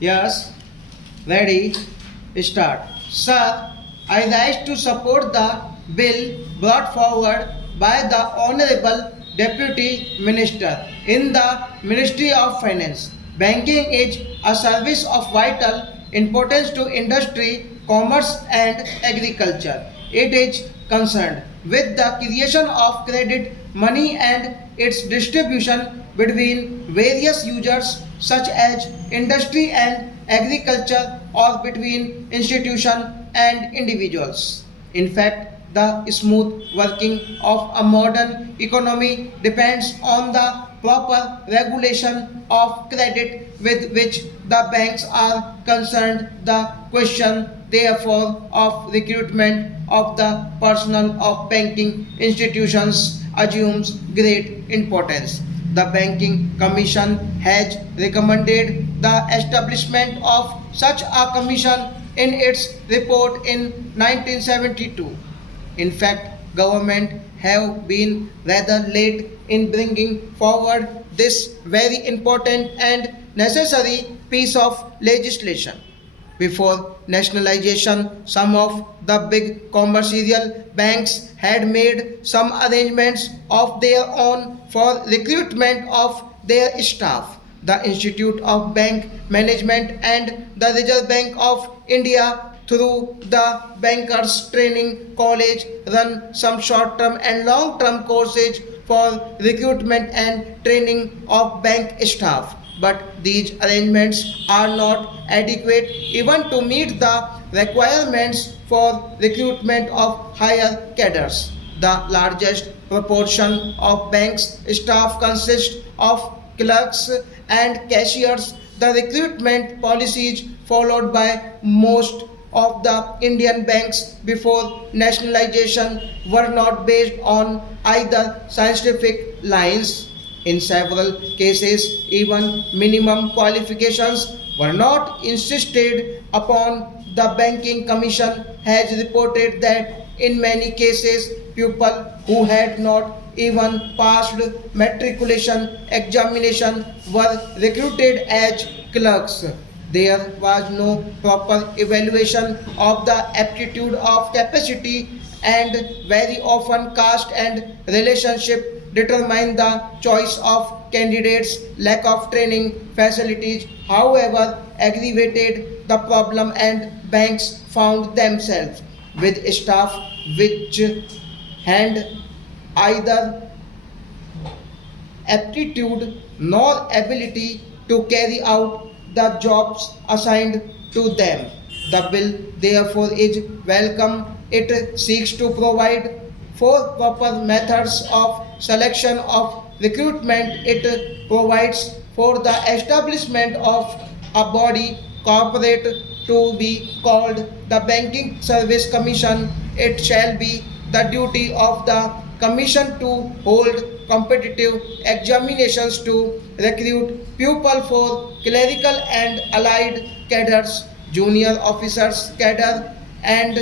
Yes, ready, start. Sir, I rise to support the bill brought forward by the Honorable Deputy Minister in the Ministry of Finance. Banking is a service of vital importance to industry, commerce, and agriculture. It is concerned with the creation of credit, money, and its distribution between various users such as industry and agriculture or between institution and individuals. In fact, the smooth working of a modern economy depends on the proper regulation of credit with which the banks are concerned. The question, therefore, of recruitment of the personnel of banking institutions assumes great importance. The Banking Commission has recommended the establishment of such a commission in its report in 1972. In fact, government have been rather late in bringing forward this very important and necessary piece of legislation. Before nationalization, some of the big commercial banks had made some arrangements of their own for recruitment of their staff. The Institute of Bank Management and the Reserve Bank of India through the Bankers Training College run some short-term and long-term courses for recruitment and training of bank staff. But these arrangements are not adequate even to meet the requirements for recruitment of higher cadres. The largest proportion of banks staff consists of clerks and cashiers. The recruitment policies followed by most of the Indian banks before nationalization were not based on either scientific lines. In several cases, even minimum qualifications were not insisted upon. The Banking Commission has reported that in many cases, people who had not even passed matriculation examination were recruited as clerks. There was no proper evaluation of the aptitude of capacity, and very often caste and relationship determine the choice of candidates. Lack of training facilities, however, aggravated the problem, and banks found themselves with staff which had either aptitude nor ability to carry out the jobs assigned to them. The bill therefore is welcome. It seeks to provide for proper methods of selection of recruitment. It provides for the establishment of a body corporate to be called the Banking Service Commission. It shall be the duty of the Commission to hold competitive examinations to recruit pupil for clerical and allied cadres, junior officers cadre, and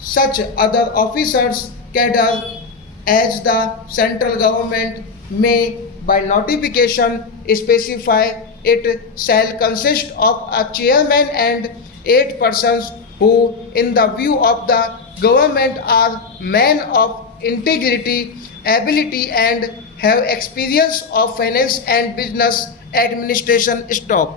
such other officers cadre as the central government may by notification specify. It shall consist of a chairman and 8 persons who in the view of the government are men of integrity, ability, and have experience of finance and business administration. Stop.